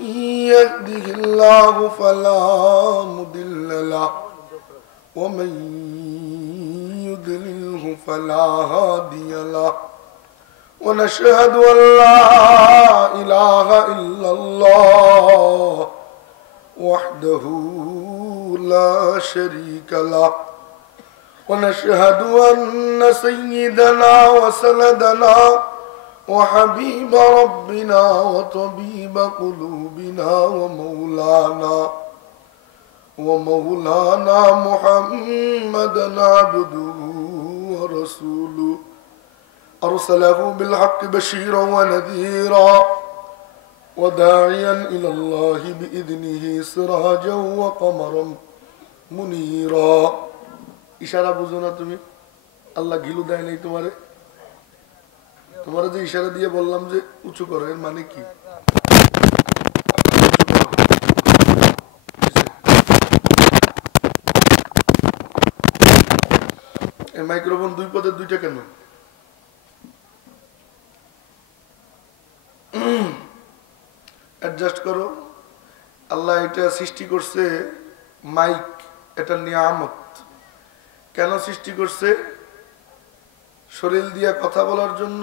يهده الله فلا مضل له ومن يضلله فلا هادي له ونشهد أن لا إله إلا الله وحده لا شريك له ونشهد أن سيدنا وسندنا وحبيب ربنا وطبيب قلوبنا ومولانا محمدا عبده ورسوله أرسله بالحق بشيرا ونذيرا وداعيا إلى الله بإذنه سراجا وقمرا منيرا ইশারা বুঝো না তুমি আল্লাহ গিলু দেয় নাই তোমারে তোমার যে ইশারা দিয়ে বললাম যে উঁচু করো এর মানে কি এই মাইক্রোফোন দুই পদের দুইটা কেন অ্যাডজাস্ট করো আল্লাহ এটা সৃষ্টি করছে মাইক এটা নিয়ামত কেন সৃষ্টি করছে শরীর দিয়ে কথা বলার জন্য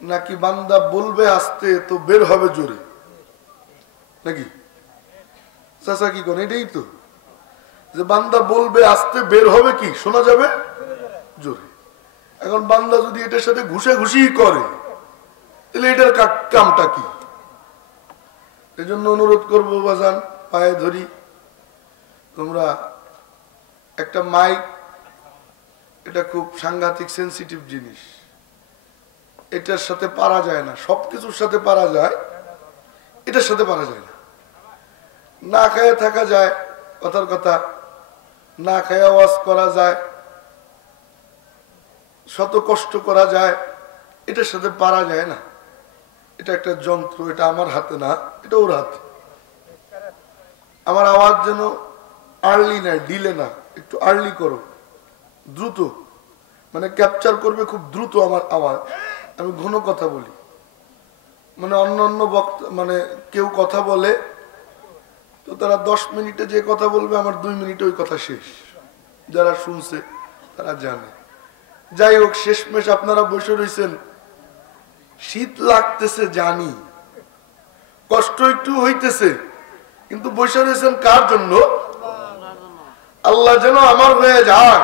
নাকি বান্দা বলবে আস্তে তো বের হবে জোরে নাকি চাচা কি কোন এটাই তো যে বান্দা বলবে আস্তে বের হবে কি শোনা যাবে জোরে এখন বান্দা যদি এটার সাথে ঘুষি করে তাহলে এটার কামটা কি এই জন্য অনুরোধ করবো বাজান পায়ে ধরি তোমরা একটা মাইক এটা খুব সাংঘাতিক সেন্সিটিভ জিনিস এটার সাথে পারা যায় না সবকিছুর সাথে পারা যায় এটার সাথে পারা যায় না না খায় থাকা যায় কথার কথা না খায় আওয়াজ করা যায় শত কষ্ট করা যায় এটার সাথে পারা যায় না এটা একটা যন্ত্র এটা আমার হাতে না এটা ওর হাতে আমার আওয়াজ যেন আর্লি না ডিলে না একটু আর্লি করো দ্রুত মানে ক্যাপচার করবে খুব দ্রুত আমার আওয়াজ আমি ঘন কথা বলি মানে অন্য বক্তা মানে কেউ কথা বলে তো তারা 10 মিনিটে যে কথা বলবে আমার 2 মিনিটে ওই কথা শেষ যারা শুনছে তারা জানে যাই হোক শেষমেশ আপনারা বসে রয়েছেন শীত লাগতেছে জানি কষ্ট একটু হইতেছে কিন্তু বসে রয়েছেন কার জন্য আল্লাহ যেন আমার হয়ে যায়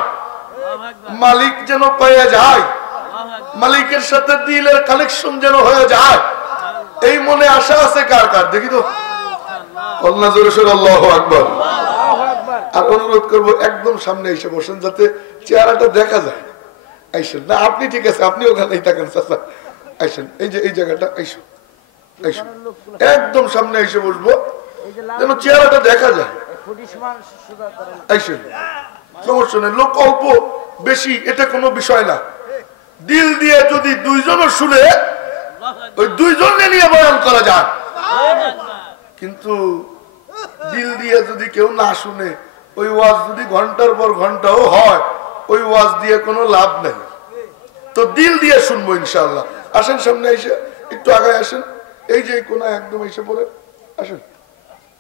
মালিক যেন পেয়ে যায় মালিকের সাথে দিলের কানেকশন যেন হয়ে যায় এই মনে আশা আছে কার কার দেখি তো আল্লাহ আল্লাহু আকবার আর অনুরোধ করবো একদম সামনে এসে বসেন যাতে চেহারাটা দেখা যায় আইসেন না আপনি ঠিক আছে আপনি ওখানেই থাকেন চাচা আইসেন এই যে এই জায়গাটা আইসো আইসো একদম সামনে এসে বসবো যেন চেহারাটা দেখা যায় সমস্যা নেই লোক অল্প বেশি এটা কোনো বিষয় না দিল দিয়ে যদি দুইজনও শুনে ওই দুইজনকে নিয়ে বয়ান করা যায় কিন্তু দিল দিয়ে যদি কেউ না শুনে ওই ওয়াজ যদি ঘন্টার পর ঘন্টাও হয় ওই ওয়াজ দিয়ে কোনো লাভ নেই তো দিল দিয়ে শুনবো ইনশাআল্লাহ আসেন সামনে এসে একটু আগায় আসেন এই যে কোনা একদম এসে পড়ে আসেন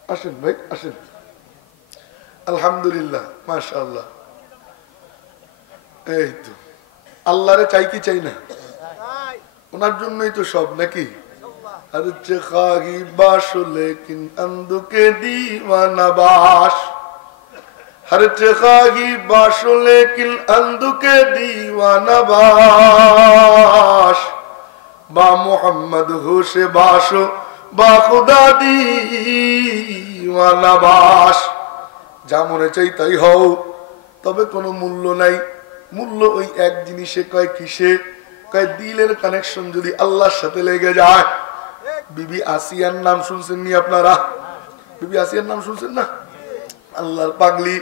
আসেন ভাই আসেন আলহামদুলিল্লাহ মাশাআল্লাহ এই তো আল্লাহরে চাই কি চাই না ওনার জন্যই তো সব নাকি আরে চাহি বাস লেকিন আন্দুকে দিওয়ানা বাস হরে চাহি বাস লেকিন আন্দুকে দিওয়ানা বাস বা মোহাম্মদ হোসে বাস বা খুদা দিওয়ানা বাস যা মনে চাই তাই হও তবে কোনো মূল্য নাই মূল্য ওই এক জিনিসে কয় কিসে কয় দিলের কানেকশন যদি আল্লাহর সাথে লেগে যায় বিবি আসিয়ার নাম শুনছেন নি আপনারা বিবি আসিয়ার নাম শুনছেন না আল্লাহর পাগলি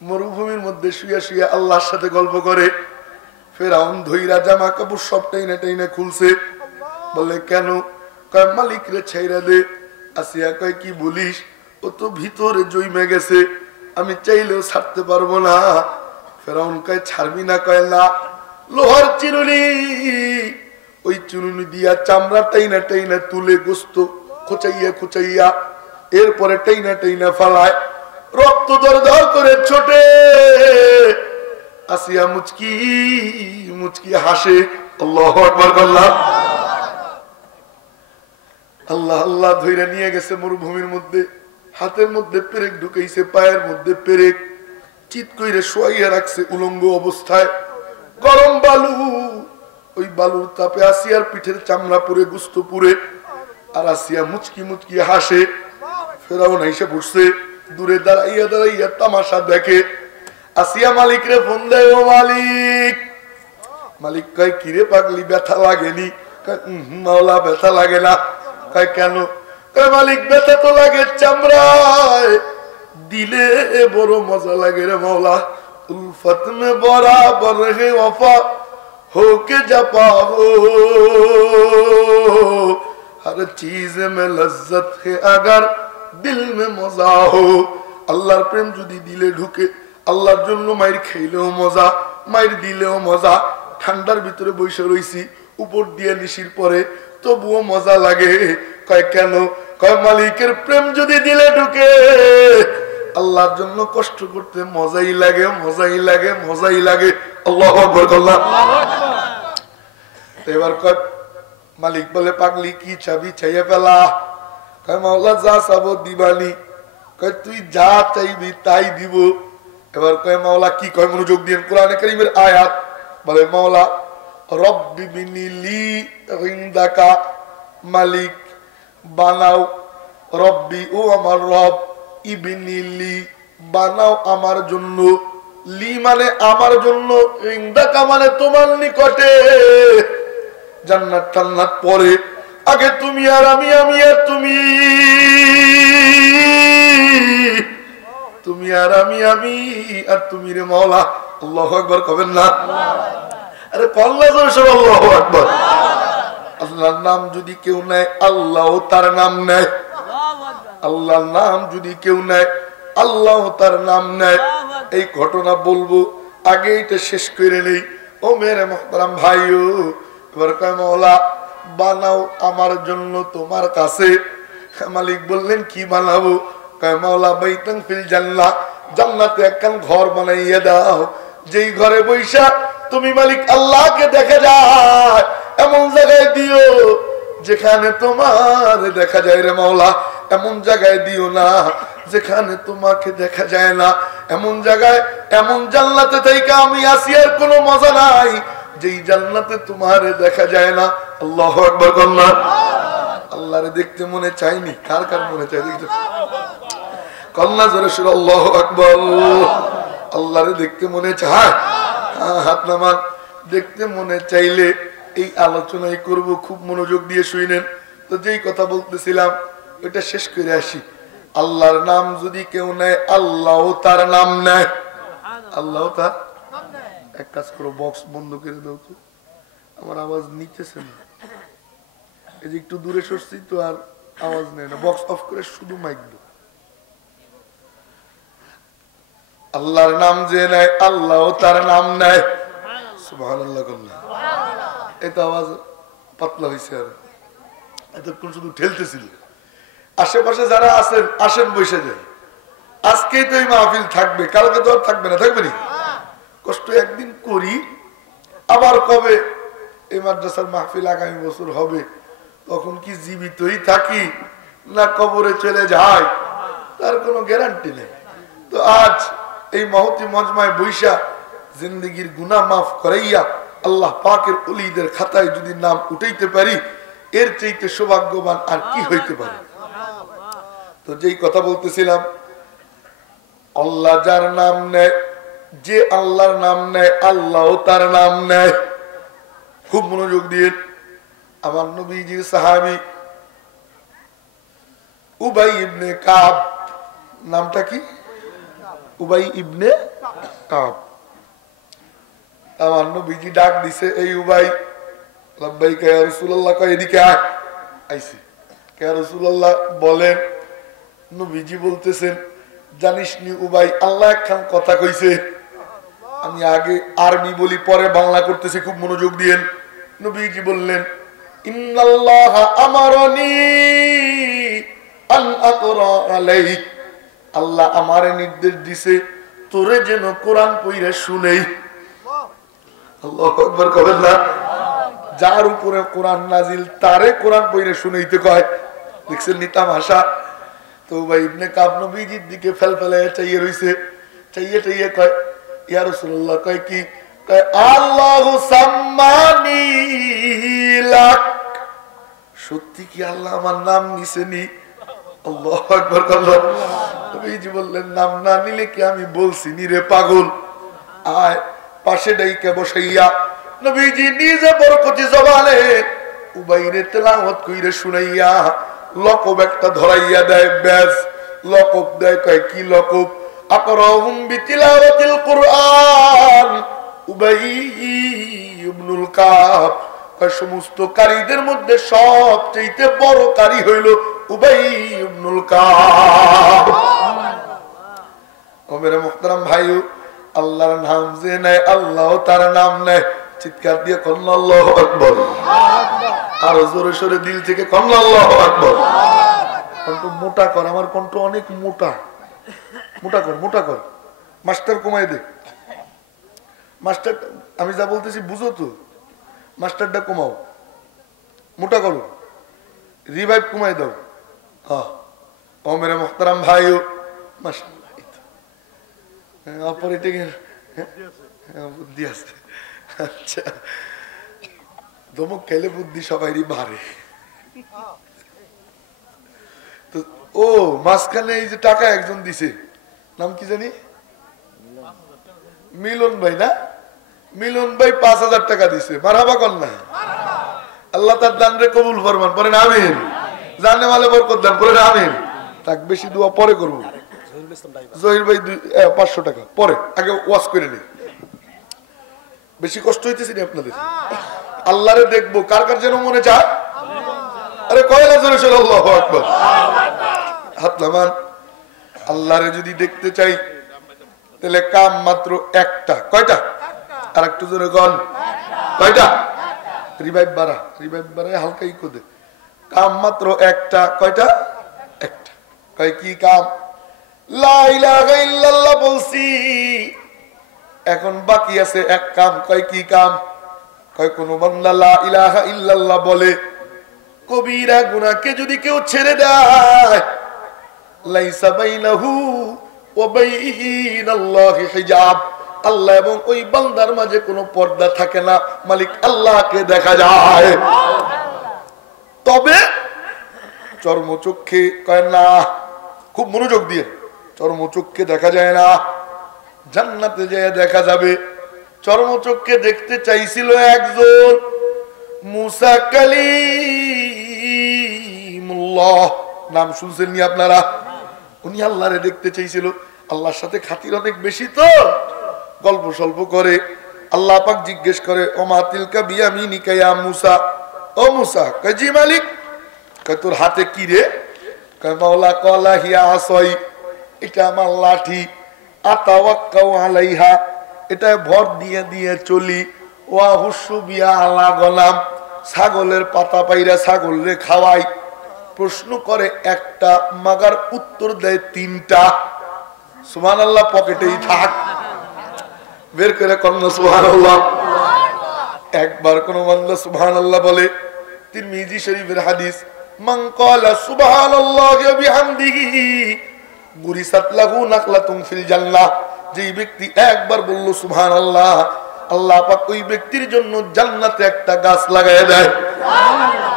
মরুভূমির মধ্যে শুয়ে শুয়ে আল্লাহর সাথে গল্প করে ফেরাউন ধইরা জামা কাপড় সব টাইনে টাইনে খুলছে বলে কেন কয় মালিক রে ছাইরা দে আসিয়া কয় কি বলিস ও তো ভিতরে জইমে গেছে আমি চাইলেও ছাড়তে পারবো না ফেরাউন কয় ছাড়বি না কয় না লোহার চিরুনি ওই চিরুনি দিয়া চামড়া টাইনা টাইনা তুলে গোস্ত খুচাইয়া খুচাইয়া এরপরে টেইনা টেইনা ফালায়, রক্ত দরদর করে ছোটে। আসিয়া মুচকি মুচকি হাসে। আল্লাহু আকবার। আল্লাহ আল্লাহ আল্লাহ ধইরা নিয়ে গেছে মরুভূমির মধ্যে, হাতের মধ্যে পেরেক ঢুকাইছে, পায়ের মধ্যে পেরেক, চিৎ কইরে শোয়াইয়া রাখছে উলঙ্গ অবস্থায়। গরম বালু, ওই বালুর তাপে আসিয়ার পিঠের চামড়া পুরে, গুস্ত পুরে, আর আসিয়া মুচকি মুচকি হাসে। ফেরাউন এসে বসছে, দূরে দাঁড়াইয়া দাঁড়াইয়া তামাশা দেখে। আসিয়া মালিক রে ফোন দেয়, ও মালিক। মালিক কয়, কিরে পাগলি, ব্যথা লাগেনি? মাওলা ব্যথা লাগে না। কয় কেন? কয় মালিক ব্যথা তো লাগে চামড়ায়, দিলে বড় মজা লাগে রে মাওলা। উলফত মে বরাবর হে ওফা होके जपा हो, हर चीज में लज्जत है अगर दिल में मजा हो। আল্লাহর প্রেম যদি দিলে ঢুকে, আল্লাহর জন্য মাইর খাইলেও মজা, মাইর দিলেও মজা। ঠান্ডার ভিতরে বসে রইছি, উপর দিয়ে নিশির পরে, তবুও মজা লাগে। কয় কেন? কয় মালিকের প্রেম যদি দিলে ঢুকে, আল্লাহর জন্য কষ্ট করতে মজাই লাগে, মজাই লাগে, মজাই লাগে। আল্লাহু আকবার। আল্লাহ। এবার কয় মালিক বলে, পাগলি কি চাবি? চাইয়া ফেলা। কয় মাওলা যা চাবো দিবানি। কয় তুই যা চাইবি তাই দিব। এবার কয় মাওলা কি কয়? মনোযোগ দিয়ে কোরআনে কারীমের আয়াত। বলে মাওলা রব্বি বিনিলি ইনদাকা, মালিক বানাও, রব্বি ও আমার রব, ইবনিলি বানাও আমার জন্য, লি মানে আমার জন্য, ইনদাকা মানে তোমার নিকটে। জান্নাত টান্নাত পরে, আগে তুমি আর আমি, আমি আর তুমি, তুমি আর আমি, আমি আর তুমি রে মাওলা। আল্লাহু আকবার কবেন না? আরে কল্লা জোরে সব আল্লাহু আকবার। আল্লাহর নাম যদি কেউ নেয়, আল্লাহ তার নাম নেয়। আল্লাহর নাম যদি কেউ নেয়, আল্লাহ তার নাম নেয়। এই ঘটনা বলবো, আগে এটা শেষ করে নেই। ও মেরে মুহতারাম ভাইও, এবার কয় মাওলা বানাও আমার জন্য তোমার কাছে। মালিক বললেন কি বানাবো? কয় মাওলা বাইতান ফিল জান্নাহ, জান্নাতে একখান ঘর বানাইয়া দাও, যেই ঘরে বৈশা তুমি মালিক আল্লাহকে দেখা যায়, এমন জায়গায় দিও যেখানে তোমার দেখা যায় রে মাওলা। এমন জায়গায় দিও না যেখানে তোমাকে দেখা যায় না। এমন জায়গায়, এমন জান্নাতে থেকে আমি আসি, আর কোনো মজা নাই যেই জান্নাতে তোমারে দেখা যায় না। আল্লাহু আকবার। কন্যা আল্লাহরে দেখতে মনে চাইনি? কার কার মনে চাই? দেখতে কন্যা জোরে সুর আল্লাহু আকবার। আল্লাহরে দেখতে মনে চায়? হাত নামান। দেখতে মনে চাইলে এই আলোচনাই করব, খুব মনোযোগ দিয়ে শুনেন। তো যেই কথা বলতেছিলাম ওইটা শেষ করে আসি। আল্লাহর নাম যদি কেউ নেয়, আল্লাহ তার নাম নেয়। আল্লাহ তার। এক কাজ করো, বক্স বন্ধ করে দাও তো, আমার আওয়াজ নিতেছে না। এই যে একটু দূরে সরছি তো আর আওয়াজ নেয় না। বক্স অফ করে শুধু মাইক দাও। আল্লাহর নাম যে নেয়, আল্লাহ তার নাম নেয়। সুবহানাল্লাহ। এটা আওয়াজ পাতলা হয়েছে, আর এতক্ষণ শুধু ঠেলতেছিল। আশেপাশে যারা আছেন আসেন, বসে যায়। আজকেই তো এই মাহফিল থাকবে, কালকে তো আর থাকবে না। থাকবে না? কষ্ট একদিন করি, আবার কবে এই মাদ্রাসার মাহফিল আগামী বছর হবে, তখন কি জীবিতই থাকি না কবরে চলে যায় তার কোনো গ্যারান্টি নেই। তো আজ এই মহতি মজমায় বৈশা জিন্দগির গুনাহ মাফ করাইয়া আল্লাহ পাকের ওলিদের খাতায় যদি নাম উঠাইতে পারি, এর চাইতে সৌভাগ্যবান আর কি হইতে পারে? তো যেই কথা বলতেছিলাম, আল্লাহ যার নাম নেয়, যে আল্লাহর নাম নেয়, আল্লাহ তার নাম নেয়। খুব মনোযোগ দিয়ে। আমার নবীজির সাহাবী উবাই ইবনে কাব, নামটা কি? উবাই ইবনে কাব। আমার নবীজি ডাক দিছে, এই উবাই। লাব্বাইকা ইয়া রাসূলুল্লাহ। কয় এদিকে আয়। আইছি। কে রাসূলুল্লাহ বলেন। নবীজি বলতেছেন, জানিস নি উবাই, আল্লাহ একখান কথা কইছে। আমি আগে আরবি বলি, পরে বাংলা করতেছি, খুব মনোযোগ দিয়েন। নবীজি বললেন, ইন্নাল্লাহা আমারানি আন আকরা আলাইক, আল্লাহ আমারে নির্দেশ দিছে তোরে যেন কোরআন পড়ে শুনেই। আল্লাহু আকবার কবেন না? যার উপরে কোরআন নাজিল তারে কোরআন পড়ে শুনাইতে কয়। দেখছেন নিতাম আশা। তো ভাই ইবনে কাব নবীজির দিকে ফেলফেলে চাইয়ে রইছে, চাইয়ে কয় ইয়া রাসূলুল্লাহ, কয় কি? কয় আল্লাহু সাম্মানি লাক, সত্যি কি আল্লাহ আমার নাম নিছেনি? আল্লাহু আকবার। নবীজি বললেন নাম না নিলে কি আমি বলছি নি রে পাগল, আয় পাশে ডাইকে বসাইয়া নবীজি নিজে বরকতি জবানে উবাইরে তেলাওয়াত কইরে শুনাইয়া লকব একটা ধরাইয়া দেয়। ব্যাস লকব দেয়। কয় কি লকব? আকরাহুম বিতিলাওয়াতিল কুরআন উবাই ইবনুল কাব। কয় সমস্ত কারীদের মধ্যে সবচেয়ে বড় কারী হইল উবাই ইবনুল কাব। ও মেরে মুহতারাম ভাইও, আল্লাহর নাম যে নেয় আল্লাহ তার নাম নেয়। চিৎকার দিয়ে কন্না আল্লাহু আকবার, আর জোরে সোরে দিল থেকে কন্না আল্লাহু আকবার। কণ্ঠ মোটা কর, আমার কণ্ঠ অনেক মোটা, মোটা কর। মাস্টার কমাই দে, মাস্টার আমি যা বলতেছি বুঝো তো, মাস্টারটা কমাও, মোটা করো, রিভাইভ কমাই দাও। হ্যাঁ ও মেরে মুহতারাম ভাইও, অপারেটিং বুদ্ধি আছে। আচ্ছা, ধমক খেলে বুদ্ধি সবাইরই বাড়ে। তো ও মাঝখানে এই যে টাকা একজন দিছে, নাম কি জানি, মিলন ভাই না? মিলন ভাই 5,000 টাকা দিছে। মারহাবা কর না। আল্লাহ তার দান রে কবুল ফরমান, পড়েন আমিন। জানে মালে বরকত দান, পড়েন আমিন। তাক বেশি দোয়া পরে করবো। জহির ভাই 500 টাকা পরে, আগে ওয়াজ করে নি। বেশি কষ্ট হইতেছে না আপনাদের? আল্লাহরে দেখবো, কার কার যেন মনে চায়। আরে কয়লা জোরে সোরে আল্লাহু আকবার। হাত নামান। আল্লাহরে যদি দেখতে চাই তাহলে কাম মাত্র একটা। কয়টা? আর একটু জোরে গন। কয়টা? রিভাইভ বাড়ায় হালকা ইকো দে। কাম মাত্র একটা। কয়টা? একটা। কয় কি কাম? লা ইলাহা ইল্লাল্লাহ বলছি, এখন বাকি আছে এক কাম। কয় কি কাম? কয় কোন বান্দা লা ইলাহা ইল্লাল্লাহ বলে, কবিরা গুনাহকে যদি কেউ ছেড়ে দেয়, লাইসা বাইনাহু ওয়া বাইনাল্লাহি হিজাব, আল্লাহ এবং ওই বান্দার মাঝে কোনো পর্দা থাকে না, মালিক আল্লাহকে দেখা যায়। তবে চর্মচক্ষে কয় না, খুব মনোযোগ দিয়ে, চর্মচক্ষে দেখা যায় না, জান্নাতে যেয়ে দেখা যাবে। চর্মচক্ষে দেখতে চাইছিল একজন, মুসা কালিমুল্লাহ, নাম শুনছেন নি আপনারা? উনি আল্লাহরে দেখতে চাইছিল। আল্লাহর সাথে খাতির অনেক বেশি, তো গল্প সল্প করে। আল্লাহ পাক জিজ্ঞেস করে, ওমা তিলকা বিয়ামিনিকা ইয়া মুসা, ও মুসা। কয় জি মালিক। কয় তোর হাতে কি রে? কয় মাওলা কলা হিয়া আসই, এটা আমার লাঠি। আতাওয়াক্কাউ আলাইহা, এটা ভর দিয়ে দিয়ে চলি। ওয়া হুসু বিয়া আলা গলাম, ছাগলের পাতা পাইরা ছাগলরে খাওয়াই। প্রশ্ন করে একটা, মাগার উত্তর দেয় 3টা। সুবহানাল্লাহ, পকেটেই থাক, বের করে কন্যা সুবহানাল্লাহ। একবার কোন বান্দা সুবহানাল্লাহ বলে, তিরমিজি শরীফের হাদিস, মান ক্বালা সুবহানাল্লাহি ওয়া বিহামদিহি গুরিসাত লাহু নাখলাতুন ফিল জান্নাহ, যেই ব্যক্তি একবার বলল সুবহানাল্লাহ, আল্লাহ পাক ওই ব্যক্তির জন্য জান্নাতে একটা গাছ লাগায় দেয়। সুবহানাল্লাহ।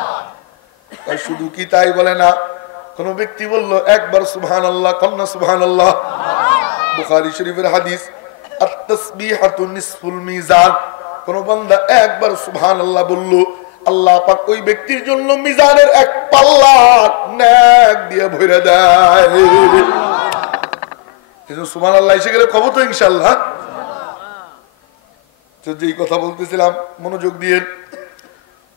শুধু কি তাই বলে না, কোন ব্যক্তি বলল একবার সুবহানাল্লাহ, কন্যা সুবহানাল্লাহ। বুখারী শরীফের হাদিস, আত-তাসবিহাতু নিসফুল মিজান, কোন বান্দা একবার সুবহানাল্লাহ বলল, আল্লাহ পাক ওই ব্যক্তির জন্য মিজানের এক পাল্লা নেক দিয়ে ভরে দেয়। এজন্য সুবহানাল্লাহ এসে গেলে কব তো ইনশাআল্লাহ। তো যেই কথা বলতেছিলাম, মনোযোগ দিয়ে।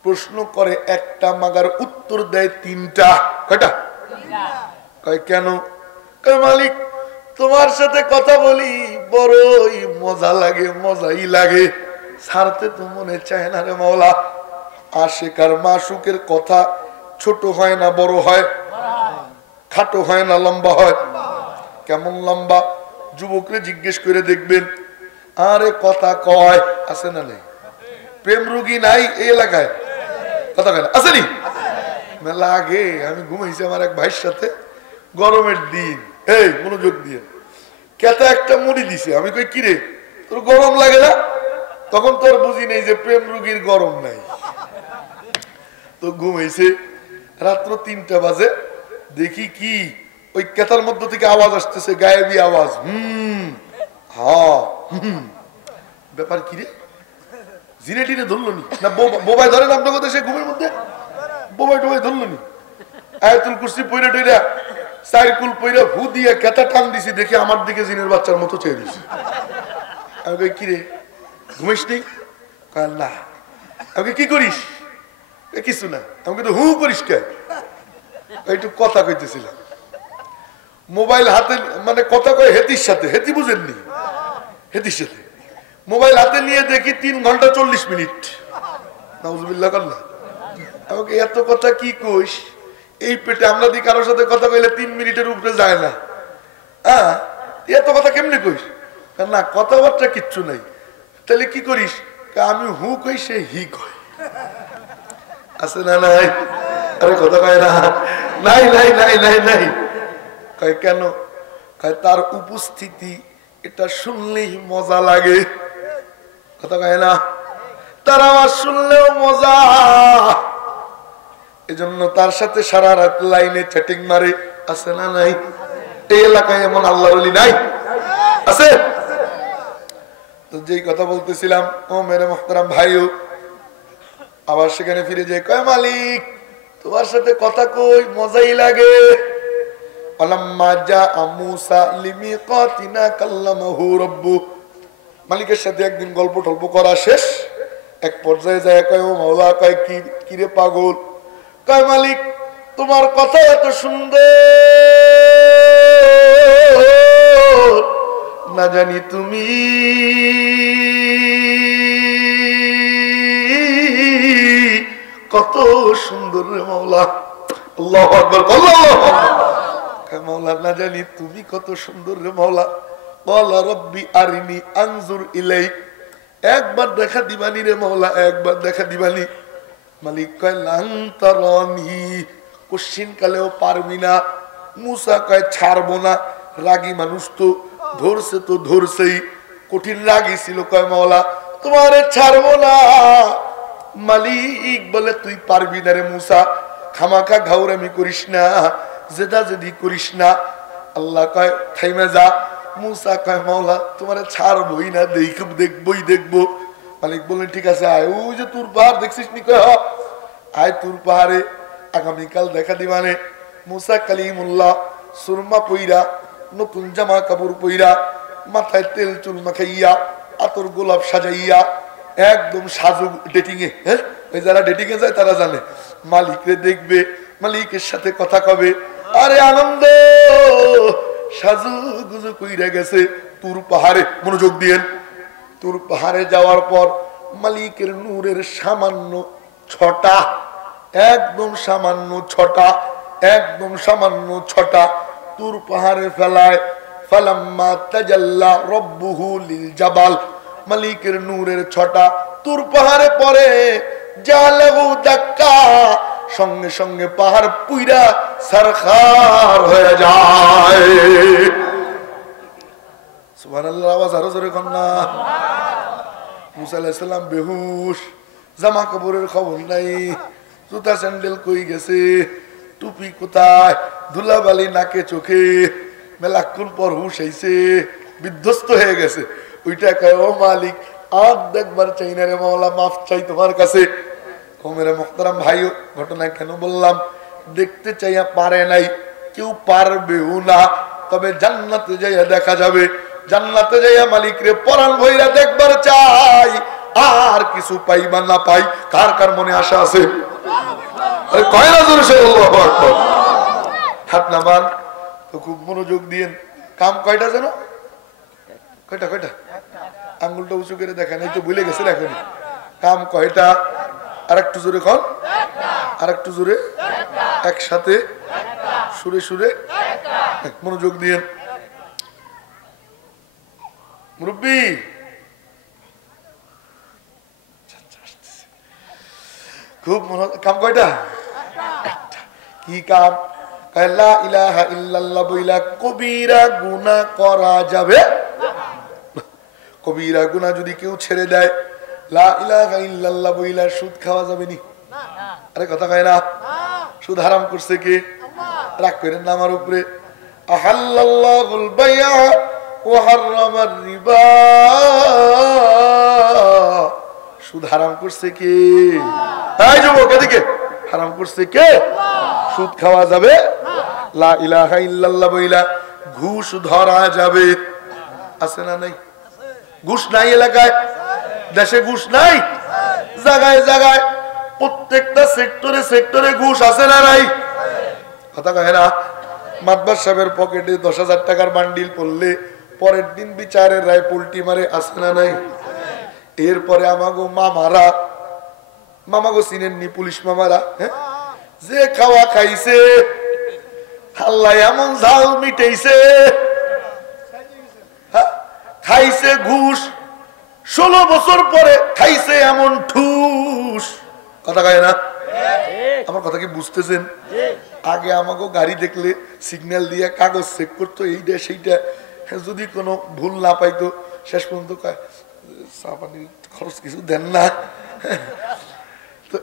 প্রশ্ন করে একটা, মাগার উত্তর দেয় 3টা। কয়টা? কয় কেন? কয় মালিক তোমার সাথে কথা বলি বড়ই মজা লাগে, মজাই লাগে, ছাড়তে তো মনে চায় না রে মাওলা। আশিক আর মাশুকের কথা ছোট হয় না বড় হয়? খাটো হয় না লম্বা হয়? কেমন লম্বা? যুবকরে জিজ্ঞেস করে দেখবেন। আরে কথা কয় আছে না নেই? প্রেম রোগী নাই এই এলাকায়? কথা কয় না, আছে নি? মেলা আগে আমি ঘুমাইছি আমার এক ভাইয়ের সাথে, গরমের দিন, এই মনোযোগ দিয়ে কেতা একটা মুড়ি দিছে। আমি কই কিরে তোর গরম লাগে না? তখন তোর বুঝি নেই যে প্রেম রোগীর গরম নাই। তো ঘুমাইছে, রাত্র 3টা বাজে, দেখি কি ওই কেতার মধ্য থেকে আওয়াজ আসতেছে, গায়েবী আওয়াজ। ব্যাপার কি রে? জিনে টিনে ধরলো নি না? বোবাই ধরেন আপনার কথা? সে ঘুমের মধ্যে বোবাই টোবাই ধরলো নি? আয়াতুল কুরসি পইরা টইরা সাইকুল পইরা হু দিয়ে কেতা টান দিছি, দেখি আমার দিকে জিনের বাচ্চার মতো চেয়ে দিছি। আমি কই কি রে ঘুমাইস নি? না। আমি কি করিস? কিছু না। আমাকে তো হু করিস কে? একটু কথা কইতেছিলাম। মোবাইল হাতে, মানে কথা কয় হেতির সাথে, হেতি বুঝেননি? হেতির সাথে মোবাইল হাতে নিয়ে দেখি 3 ঘন্টা 40 মিনিট। নাউজুবিল্লাহ আল্লাহ। আমাকে এত কথা কি কইস? এই পেটে আমরা দি কারোর সাথে কথা কইলে 3 মিনিটের উপরে যায় না। এত কথা কেমনে কইস? না কথাবার্তা কিচ্ছু নাই। তাহলে কি করিস? আমি হু কই, সে হি কয়। আছে না নাই? আরে কথা কয় না? নাই নাই নাই নাই নাই। কয় কেন? কয় তার উপস্থিতি এটা শুনলেই মজা লাগে। কথা কয় না? তার আওয়াজ শুনলেও মজা, এজন্য তার সাথে সারা রাত লাইনে চ্যাটিং মারে। আছে না নাই? এই এলাকায় এমন আল্লাহর ওলি নাই? আছে? তো যেই কথা বলতেছিলাম, ও মেরে মুহতারাম ভাইও, আবার সেখানে ফিরে যায়। কয় মালিক তোমার সাথে কথা কই মজাই লাগে। মালিকের সাথে একদিন গল্প টল্প করা শেষ, এক পর্যায়ে যায় কয় ও মাওলা, কয় কি রে পাগল? কয় মালিক তোমার কথা এত সুন্দর, না জানি তুমি কত সুন্দর রে মাওলা। আল্লাহু আকবার, আল্লাহু আকবার। মাওলা না জানি তুমি কত সুন্দর রে মাওলা। ক্বালা রাব্বি আরিনি আনজুর ইলাইক, একবার দেখা দিবানি রে মাওলা, একবার দেখা দিবানি। মালিক কয় লান তারানি, কোশ্চিন কালেও পারবি না। মুসা কয় ছাড়বো না। রাগী মানুষ তো, ধরছে তো ধরছেই, কঠিন রাগী ছিল। কয় মাওলা তোমারে ছাড়বো না। মালিক বলে তুই পারবি না রে মুসা, খামাখা ঘাউরামি করিস না, জেদা জেদি করিস না। আল্লাহ কয় থাইমা যা। মুসা কয় মাওলা তোমারে ছাড়বই না, দেখবই দেখবো। মালিক বললেন ঠিক আছে আয়, ওই যে তোর পাহাড় দেখছিস নি? কয় আয় তোর পাহাড়ে, আগামীকাল দেখা দিবানে। মুসা কালিমুল্লাহ সুরমা পইরা, নতুন জামা কাপড় পইরা, মাথায় তেল চুল মাখাইয়া, আতর গোলাপ সাজাইয়া, একদম সাজু ডেটিং এ। হ্যাঁ, ওই যারা ডেটিং এ যায় তারা জানে। মালিকরে দেখবে, মালিকের সাথে কথা কবে, আরে আনন্দ, সাজু গুজু কইরা গেছে তুর পাহাড়ে। মনোযোগ দিয়েন। তুর পাহাড়ে যাওয়ার পর মালিকের নূরের সামান্য ছটা, একদম সামান্য ছটা, একদম সামান্য ছটা তুর পাহাড়ে ফেলায়। ফালাম্মা তাজাল্লা রব্বুহু লিল জাবাল, মালিকের নূরের ছটা তুর পাহাড়ে পড়ে, জালাহু দাক্কা, সঙ্গে সঙ্গে পাহাড় পুইরা সারখার হয়ে যায়। সুবহানাল্লাহ, আওয়াজ আরো জোরে কোন না। মুসা আলাইহিস সালাম বেহুশ, জামা কাপড়ের খবর নাই, জুতা স্যান্ডেল কই গেছে, টুপি কোথায়, ধুলাবালি নাকে চোখে, মেলাক্ষণ পর হুশ আইছে, বিধ্বস্ত হয়ে গেছে। ওইটা কয় ও মালিক আর দেখবার চাই না রে মাওলা, মাফ চাই তোমার কাছে। ও মেরে মুহতারাম ভাই, ঘটনা কেন বললাম? দেখতে চাইয়া পারে নাই, কেউ পারবেও না, তবে জান্নাতে যাইয়া দেখা যাবে। জান্নাতে যাইয়া মালিক রে পরাণ ভইরা দেখবার চাই, আর কিছু পাই বা না পাই। কার কার মনে আশা আছে? আরে কয় না জোরে আল্লাহু আকবার। হাত নামান তো, খুব মনোযোগ দিয়েন। কাম কয়টা যেন? কয়টা কয়টা? আঙ্গুলটা উঁচু করে দেখেন, এই তো ভুলে গেছে এখন। কাম কয়টা? আর একটু জোরে কন, আর একটু জোরে, একসাথে সুরে সুরে মনোযোগ দিয়ে মুরব্বী খুব কাম কয়টা কি কাম লা ইলাহা ইল্লাল্লাহ বইলা কবিরা গুনাহ করা যাবে কবিরা গুনাহ যদি কেউ ছেড়ে দেয় লা ইলাহা ইল্লাল্লাহ বইলা সুদ খাওয়া যাবে নি আরে কথা কয় না সুদ হারাম করছে কে রাগ করেন না আমার উপরে আহাল্লাল্লাহুল বাইআ ওয়া হারামার রিবা সুদ হারাম করছে কে এই যুবক এদিকে হারাম করছে কে সুদ খাওয়া যাবে লা ইলাহা ইল্লাল্লাহ বইলা ঘুষ ধরা যাবে আছে না নাই ঘুষ নাই এলাকায় দেশে ঘুষ নাই জায়গায় জায়গায় প্রত্যেকটা সেক্টরে সেক্টরে ঘুষ আছে না নাই কথা কয় না মাতবার সাহেবের পকেটে 10,000 টাকার বান্ডিল পড়লে পরের দিন বিচারের রায় পোল্টি মারে আছে না নাই এরপরে আমাগো মামাগো চিনেননি পুলিশ মামারা হ্যাঁ যে খাওয়া খাইছে আল্লাহ এমন ঝাল মিটাইছে খাইছে ঘুষ 16 বছর পরে খাইছে এমন ঠুস কথা কয় না আমার কথা কি বুঝতেছেন আগে আমাকে গাড়ি দেখলে সিগন্যাল দিয়ে কাগজ চেক করতো এইটা সেইটা যদি কোনো ভুল না পাইতো শেষ পর্যন্ত চা পানি খরচ কিছু দেন না তো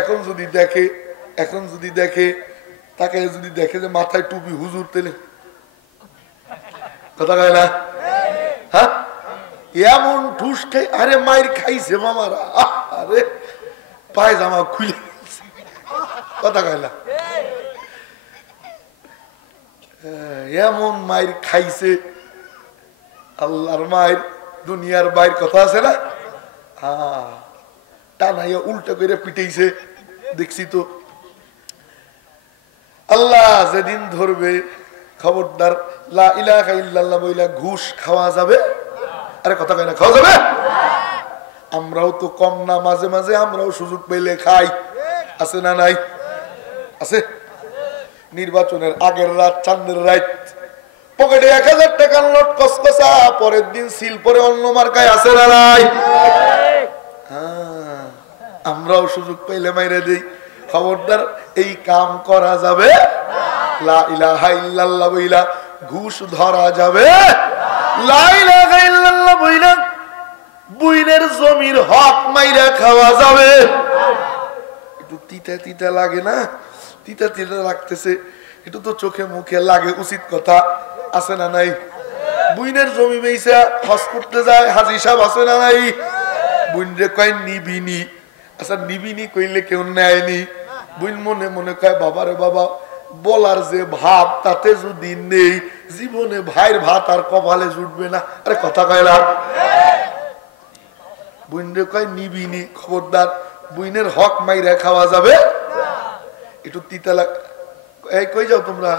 এখন যদি দেখে তাকে যদি দেখে যে মাথায় টুপি হুজুর তেলে কথা কয় না হ্যাঁ এমন ঠুস খাই আরে মায়ের খাইছে মামারা আরে পায়জামা খুলে কথা কয় না এমন মায়ের খাইছে আল্লাহর মায়ের দুনিয়ার বাইর কথা আছে না টানাইয়া উল্টা করে পিটাইছে দেখছি তো আল্লাহ যেদিন ধরবে খবরদার লা ইলাহা ইল্লাল্লাহ বইলা ঘুষ খাওয়া যাবে আরে কথা কয় না খাওয়া যাবে আমরাও তো কম না মাঝে মাঝে আমরাও সুযোগ পেলে খাই আছে না নাই আছে নির্বাচনের আগের রাত চাঁদের রাত পকেটে 1000 টাকার নোট কসকসা পরের দিন সিল পরে অন্য মার্কায় আছে না নাই আমরাও সুযোগ পেলে মাইরে দেই খবরদার এই কাম করা যাবে লা ইলাহা ইল্লাল্লাহ বইলা ঘুষ ধরা যাবে লা ইলাহা ইল্লাল্লাহ বইলা বুইনের জমির হক মাইরা খাওয়া যাবে একটু তিতা তিতা লাগে না তিতা তিতা লাগতেছে একটু তো চোখে মুখে লাগে উচিত কথা আছে না নাই বুইনের জমি বেইসা হজ করতে যায় হাজী সাহেব আছে না নাই বুইনরে কয় নিবিনি আচ্ছা নিবিনি কইলে কেউ নেয়নি বুইন মনে মনে কয় বাবারে বাবা বলার যে ভাব তাতে যদি নেই জীবনে ভাইয়ের ভাত আর কপালে জুটবে না আরে কথা কয় না বুইনরে কয় নিবিনি খবরদার বুইনের হক মাইরা খাওয়া যাবে একটু তিতা এই কই যাও তোমরা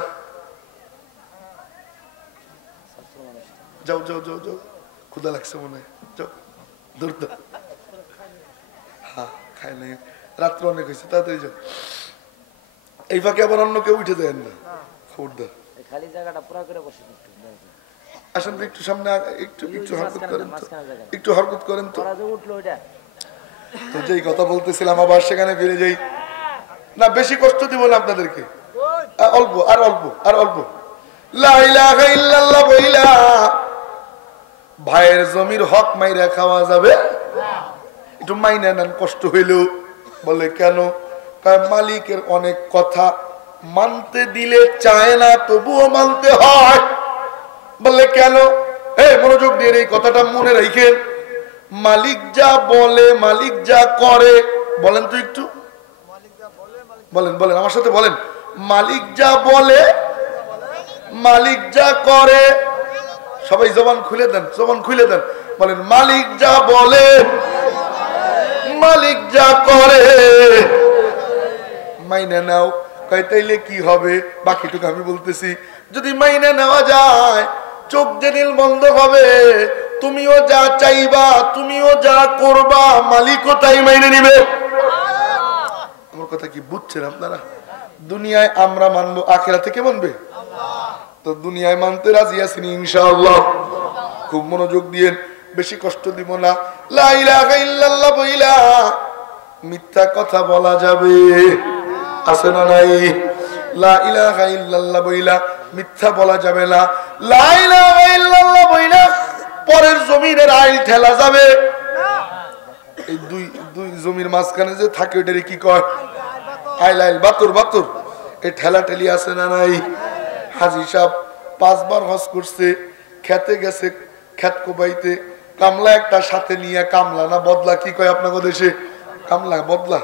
যাও যাও যাও যাও ক্ষুধা লাগছে মনে হয় যাও দৌড় দাও হ্যাঁ খাই নাই রাত্র অনেক হয়েছে তাড়াতাড়ি যাও এই ফাঁকে আবার অন্য কেউ উঠে যায় না খবরদার খালি জায়গাটা পুরো করে বসে আসেন তো একটু সামনে একটু একটু হরকত করেন তো একটু হরকত করেন তো উঠলো ওইটা তো যেই কথা বলতেছিলাম আবার সেখানে ফিরে যাই না বেশি কষ্ট দিব না আপনাদেরকে অল্প আর অল্প আর অল্প লা ইলাহা ইল্লাল্লাহ বইলা ভাইয়ের জমির হক মাইরা খাওয়া যাবে একটু মাইনা নেন কষ্ট হইলেও বলে কেন মালিকের অনেক কথা মানতে দিলে চায় না তবুও মানতে হয় বলে কেন মনোযোগ দিয়ে এই কথাটা মনে রাখেন মালিক যা বলে মালিক যা করে বলেন তো একটু বলেন বলেন আমার সাথে বলেন মালিক যা বলে মালিক যা করে সবাই জবান খুলে দেন জবান খুলে দেন বলেন মালিক যা বলে মালিক যা করে মাইনে নাও তাইলে কি হবে বাকিটুকু আমি বলতেছি যদি মাইনে নেওয়া যায় চোখ জেনিল বন্ধ হবে তুমিও যা চাইবা তুমিও যা করবা মালিকও তাই মাইনে নিবে আমার কথা কি বুঝছেন আপনারা দুনিয়ায় আমরা মানবো, আখিরাতে কে মানবে? তো দুনিয়ায় মানতে রাজি আছি ইনশাআল্লাহ। খুব মনোযোগ দিয়ে, বেশি কষ্ট দিব না। লা ইলাহা ইল্লাল্লাহ বইলা মিথ্যা কথা বলা যাবে? আছে না নাই? লা ইলাহা ইল্লাল্লাহ বইলা মিথ্যা বলা যাবে না। লা ইলাহা ইল্লাল্লাহ বইলা পরের জমিনের আইল ঠেলা যাবে? এই দুই জমির মাঝখানে যে থাকে ওটারে কি কয়? আইল আইল, বাতুর বাতুর। এই ঠেলা ঠেলি আছে না নাই? হাজী সাহেব 5 বার হজ করছে, খেতে গেছে, খেত কোবাইতে, কামলা একটা সাথে নিয়ে, কামলা না বদলা কি কয় আপনাদের দেশে? কামলা বদলা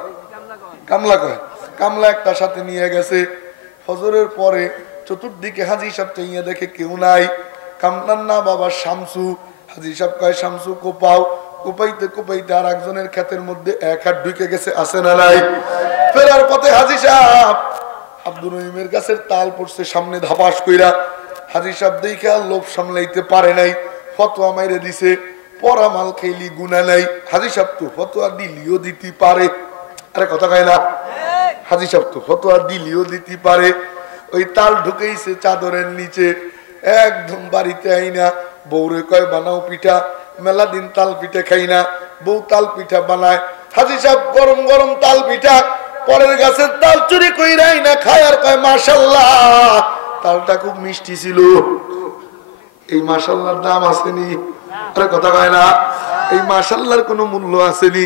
কামলা কয়। কামলা একটা সাথে নিয়ে গেছে। ফজরের পরে চতুর্দিকে হাজী সাহেব চাইয়া দেখে কেউ নাই। কামলার না বাবা শামসু। হাজী সাহেব কয় শামসু কোপাও। কোপাইতে কোপাইতে আর একজনের ক্ষেতের মধ্যে এক হাত ঢুকে গেছে, আছে না নাই? ফেরার পথে হাজী সাহেব আব্দুর রহিমের গাছের তাল পড়ছে সামনে ধাপাস কইরা। হাজী সাহেব দেখে আর লোভ সামলাইতে পারে নাই, ফতোয়া মাইরে দিছে, পরা মাল খাইলি গুনাহ নাই। হাজী সাহেব তো ফতোয়া দিলিও দিতে পারে, আরে কথা কয় না? হাজী সাহেব তো ফতোয়া দিলিও দিতে পারে। ওই তাল ঢুকেইছে চাদরের নিচে, একদম বাড়িতে আইনা বউরে কয় বানাও পিঠা। মেলা দিন তাল পিঠা খাই না, বউ তাল পিঠা বানায়। হাজী সাহেব গরম গরম তাল পিঠা পরের গাছের তাল চুরি কইরাই না খায়, আর কয় মাশাআল্লাহ তালটা খুব মিষ্টি ছিল। এই মাশাআল্লাহর দাম আসেনি, আরে কথা কয় না? এই মাশাআল্লাহর কোনো মূল্য আসেনি।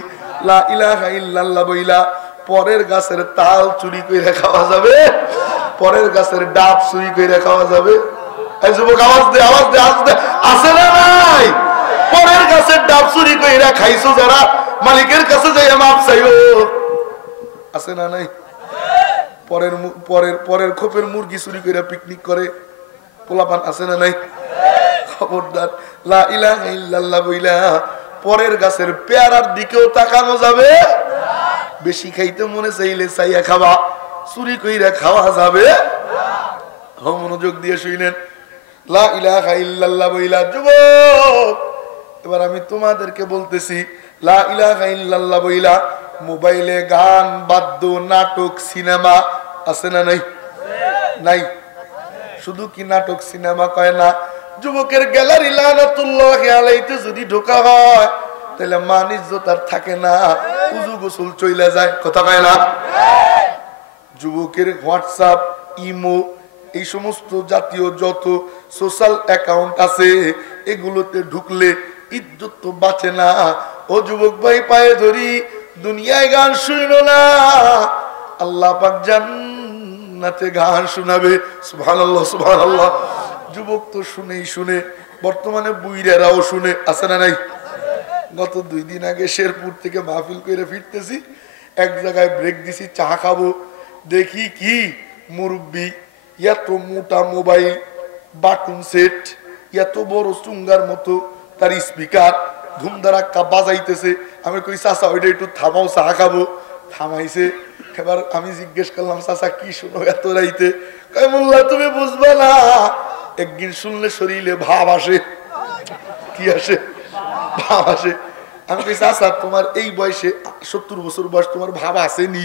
লা ইলাহা ইল্লাল্লাহ বইলা পরের গাছের তাল চুরি কইরা খাওয়া যাবে? পরের গাছের ডাব চুরি কইরা খাওয়া যাবে? এই যুবক আওয়াজ দে, আওয়াজ দে, আওয়াজ দে, আছে না নাই? পরের গাছের ডাব চুরি কইরা খাইছো যারা, মালিকের কাছে যাইয়া মাপ চাইও, আছে না নাই? পরের পরের পরের খোপের মুরগি চুরি কইরা পিকনিক করে পোলাপান, আছে না নাই? খবরদার, লা ইলাহা ইল্লাল্লাহ বইলা পরের গাছের পেয়ারার দিকেও তাকানো যাবে? বেশি খাইতে মনে চাইলে চাইয়া খাওয়া, চুরি কইরা খাওয়া যাবে? মনোযোগ দিয়ে শুনেন, লা ইলাহা ইল্লাল্লাহ বইলা যুবক, এবার আমি তোমাদেরকে বলতেছি, লা ইলাহা ইল্লাল্লাহ বইলা মোবাইলে গান, বাদ্য, নাটক, সিনেমা আছে না নাই? নাই। শুধু কি নাটক সিনেমা কয় না, যুবকের গ্যালারি লানাতুল্লাহি আলাইহি যদি ঢোকা হয় তাহলে মান ইজ্জত আর থাকে না, উযু গোসল চইলা যায়, কথা কয় না? যুবকের হোয়াটসঅ্যাপ, ইমো, এই সমস্ত জাতীয় যত সোশ্যাল অ্যাকাউন্ট আছে এগুলোতে ঢুকলে ইজ্জত তো বাঁচে না। ও যুবক ভাই পায়ে ধরি, দুনিয়ায় গান শুনো না, আল্লাহ পাক জান্নাতে গান শোনাবে। সুবহানাল্লাহ, সুবহানাল্লাহ। যুবক তো শুনেই শুনে, বর্তমানে বুইরারাও শুনে, আছে না নাই? গত 2 দিন আগে শেরপুর থেকে মাহফিল করে ফিরতেছি, এক জায়গায় ব্রেক দিছি, চা খাবো, দেখি কি মুরব্বি এত মোটা মোবাইল, বাটন সেট, এত বড় চুঙ্গার মতো তার স্পিকার ধুমধারাক্কা বাজাইতেছে। আমি কই চাচা ওইটা একটু থামাও, চা খাবো। থামাইছে। এবার আমি জিজ্ঞেস করলাম, চাচা কি শুনো এত রাইতে? কয় মোল্লা তুমি বুঝবা না, একদিন শুনলে শরীরে ভাব আসে। কি আসে? ভাব আসে। আমি কই চাচা তোমার এই বয়সে 70 বছর বয়স, তোমার ভাব আসেনি?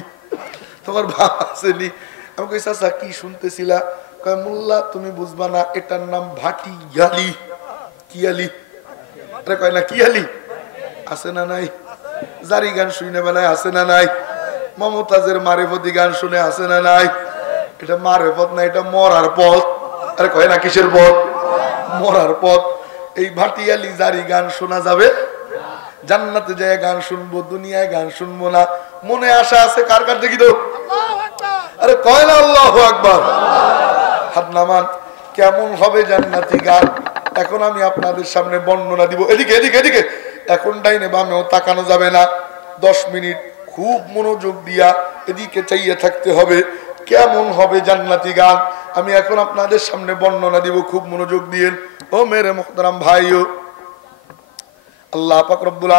তোমার ভাব আসেনি? আমি কই চাচা কি শুনতেছিলা? কয় মোল্লা তুমি বুঝবা না, এটার নাম ভাটি গালি। কি আলি? আরে কয় না কি আলি? আছে না নাই? জারি গান শুনে বেলায়, আছে না নাই? মমতাজের মারেফতি গান শুনে, আছে না নাই? এটা মারেফত না, এটা মরার পথ। আরে কয় না কিসের পথ? মরার পথ। এই ভাটিয়ালি জারি গান শোনা যাবে? জান্নাতে যায় গান শুনবো, দুনিয়ায় গান শুনবো না। মনে আশা আছে কার কার? দেখি তো। আরে কয় না আল্লাহু আকবার। হাত নামান। কেমন হবে জান্নাতি গান এখন আমি আপনাদের সামনে বর্ণনা দিব। এদিকে এদিকে এদিকে, এখন ডাইনে বামেও তাকানো যাবে না। 10 মিনিট খুব মনোযোগ দিয়া এদিকে চাইয়ে থাকতে হবে। কেমন হবে জান্নাতি গান আমি এখন আপনাদের সামনে বর্ণনা দিব, খুব মনোযোগ দিয়ে। ও মেরে মুহতারাম ভাইও, আল্লাহ পাক রব্বুল